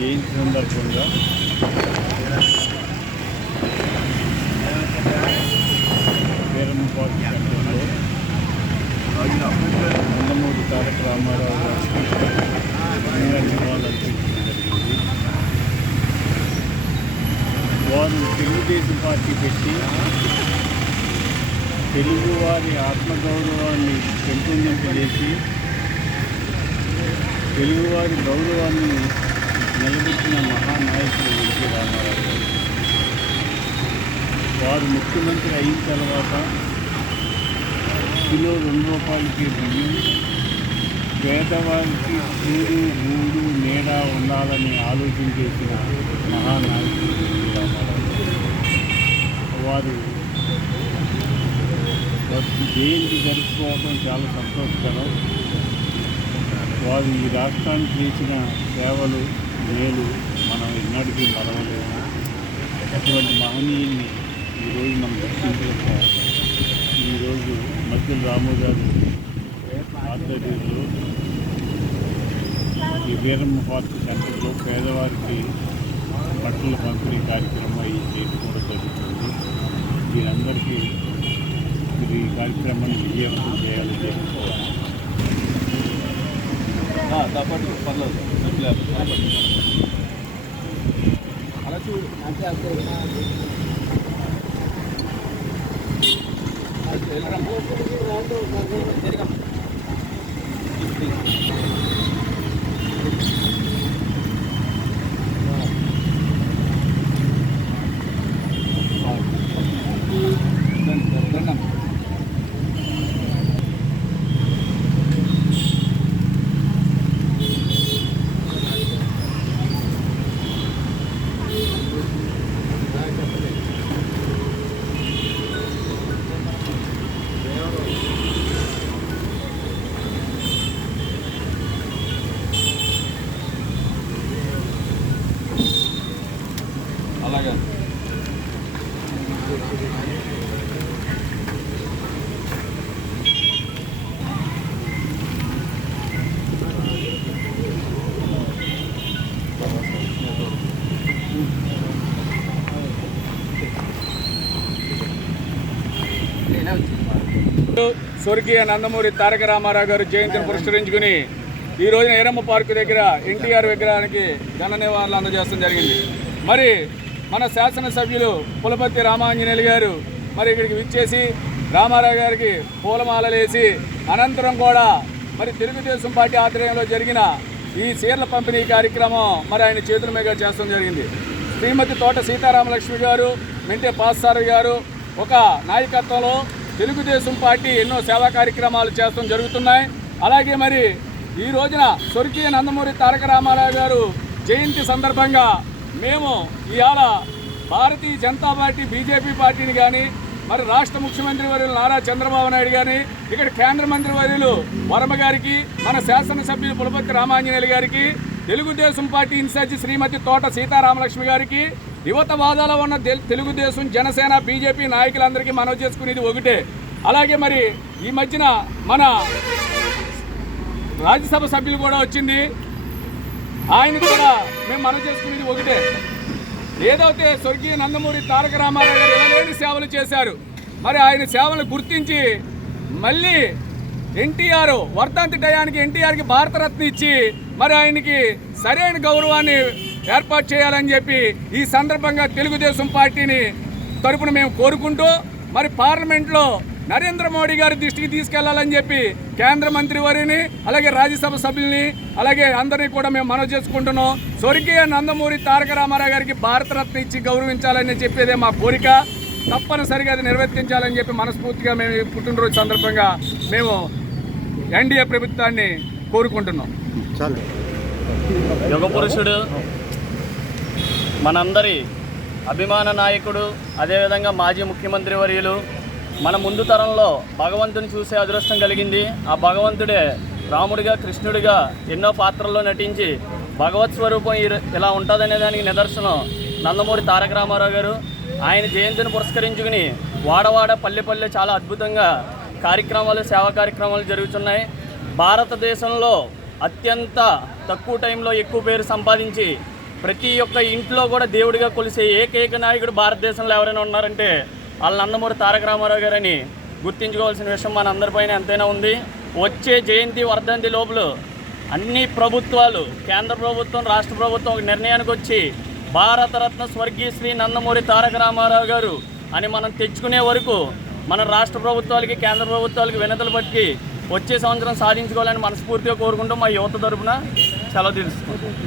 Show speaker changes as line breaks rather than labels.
జయంతి సందర్భంగా వీరమ్మ పార్టీ సెంటర్లో నందమూరి తారక రామారావు గారికి ఘనంగా జరిగింది వారు తెలుగుదేశం పార్టీ పెట్టి తెలుగువారి ఆత్మగౌరవాన్ని పెంపొందింపజేసి తెలుగువారి గౌరవాన్ని నిలబెట్టిన మహానాయకుడు ఎన్టీ రామారావు గారు వారు ముఖ్యమంత్రి అయిన తర్వాత కిలో రెండు రూపాయలకి బియ్యం పేదవారికి కూడు మూడు నీడ ఉండాలని ఆలోచన చేసిన మహానాయకుడు ఎన్టీ రామారావు వారు జయంతి జరుపుకోవడం చాలా సంతోషకరం. వారు ఈ రాష్ట్రానికి చేసిన సేవలు మేలు మనం ఎన్నటికీ మరవలేము. అటువంటి మహనీయుల్ని ఈరోజు మనం గుర్తించడం ఈరోజు మధ్య రాము గారు ఆధ్వర్యంలో ఈ వీరమ్మ పార్క్ సెంటర్లో పేదవారికి బట్టల పంపిణీ కార్యక్రమం ఈ కూడా జరుగుతుంది. మీరందరికీ మీరు ఈ కార్యక్రమాన్ని విజయవంతం చేయాలని చేసుకోవాలి
తప్పటి పర్లేదు. అలా చూడు. అలాగే స్వర్గీయ నందమూరి తారక రామారావు గారు జయంతిని పురస్కరించుకుని ఈ రోజున ఎరమ్మ పార్కు దగ్గర ఎన్టీఆర్ విగ్రహానికి ఘన నివాళులు అందజేయడం జరిగింది. మరి మన శాసనసభ్యులు పులపతి రామాంజనేయులు గారు మరి ఇక్కడికి విచ్చేసి రామారావు గారికి పూలమాలలేసి అనంతరం కూడా మరి తెలుగుదేశం పార్టీ ఆధ్వర్యంలో జరిగిన ఈ చీరల పంపిణీ కార్యక్రమం మరి ఆయన చేతుల మీద చేస్తడం జరిగింది. శ్రీమతి తోట సీతారామలక్ష్మి గారు మెంటే పాస్సారు గారు ఒక నాయకత్వంలో తెలుగుదేశం పార్టీ ఎన్నో సేవా కార్యక్రమాలు చేస్తూ జరుగుతున్నాయి. అలాగే మరి ఈ రోజున స్వర్గీయ నందమూరి తారక రామారావు గారు జయంతి సందర్భంగా మేము ఇవాళ భారతీయ జనతా పార్టీ బీజేపీ పార్టీని కానీ మరి రాష్ట్ర ముఖ్యమంత్రి వర్యులు నారా చంద్రబాబు నాయుడు గారిని ఇక్కడ కేంద్ర మంత్రి వర్యులు వర్మ గారికి మన శాసనసభ్యులు పులపతి రామాంజనేయులు గారికి తెలుగుదేశం పార్టీ ఇన్ఛార్జి శ్రీమతి తోట సీతారామలక్ష్మి గారికి యువత వాదాల ఉన్న తెలుగుదేశం జనసేన బీజేపీ నాయకులందరికీ మనవి చేసుకునేది ఒకటే. అలాగే మరి ఈ మధ్యన మన రాజ్యసభ సభ్యులు కూడా వచ్చింది. ఆయన కూడా మేము మనవి చేసుకునేది ఒకటే. ఏదైతే స్వర్గీయ నందమూరి తారక రామారావు గారు ఎనలేని సేవలు చేశారు మరి ఆయన సేవలు గుర్తించి మళ్ళీ ఎన్టీఆర్ వర్ధంతి టయానికి ఎన్టీఆర్కి భారతరత్న ఇచ్చి మరి ఆయనకి సరైన గౌరవాన్ని ఏర్పాటు చేయాలని చెప్పి ఈ సందర్భంగా తెలుగుదేశం పార్టీని తరపున మేము కోరుకుంటూ మరి పార్లమెంట్లో నరేంద్ర మోడీ గారి దృష్టికి తీసుకెళ్ళాలని చెప్పి కేంద్ర మంత్రి వారిని అలాగే రాజ్యసభ సభ్యుల్ని అలాగే అందరినీ కూడా మేము మనవి చేసుకుంటున్నాం. స్వర్గీయ నందమూరి తారక రామారావు గారికి భారతరత్న ఇచ్చి గౌరవించాలని చెప్పేదే మా కోరిక. తప్పనిసరిగా అది నిర్వర్తించాలని చెప్పి మనస్ఫూర్తిగా మేము ఈ పుట్టినరోజు సందర్భంగా మేము ఎన్డీఏ ప్రభుత్వాన్ని కోరుకుంటున్నాం.
యుగ పురుషుడు. మనందరి అభిమాన నాయకుడు అదేవిధంగా మాజీ ముఖ్యమంత్రి వర్యులు మన ముందు తరంలో భగవంతుని చూసే అదృష్టం కలిగింది. ఆ భగవంతుడే రాముడిగా కృష్ణుడిగా ఎన్నో పాత్రల్లో నటించి భగవత్ స్వరూపం ఇలా ఉంటుందనే దానికి నిదర్శనం నందమూరి తారక రామారావు గారు. ఆయన జయంతిని పురస్కరించుకుని వాడవాడ పల్లె పల్లె చాలా అద్భుతంగా కార్యక్రమాలు సేవా కార్యక్రమాలు జరుగుతున్నాయి. భారతదేశంలో అత్యంత తక్కువ టైంలో ఎక్కువ పేరు సంపాదించి ప్రతి ఒక్క ఇంట్లో కూడా దేవుడిగా కొలిసే ఏకైక నాయకుడు భారతదేశంలో ఎవరైనా ఉన్నారంటే వాళ్ళ నందమూరి తారక రామారావు గారని గుర్తించుకోవాల్సిన విషయం మన అందరిపైన ఎంతైనా ఉంది. వచ్చే జయంతి వర్ధంతి లోపల అన్ని ప్రభుత్వాలు కేంద్ర ప్రభుత్వం రాష్ట్ర ప్రభుత్వం ఒక నిర్ణయానికి వచ్చి భారతరత్న స్వర్గీయ శ్రీ నందమూరి తారక రామారావు గారు అని మనం తెచ్చుకునే వరకు మన రాష్ట్ర ప్రభుత్వాలకి కేంద్ర ప్రభుత్వాలకి వినతులు బట్టి వచ్చే సంవత్సరం సాధించుకోవాలని మనస్ఫూర్తిగా కోరుకుంటూ మా యువత తరఫున సెలవు తెలుసుకుంటాం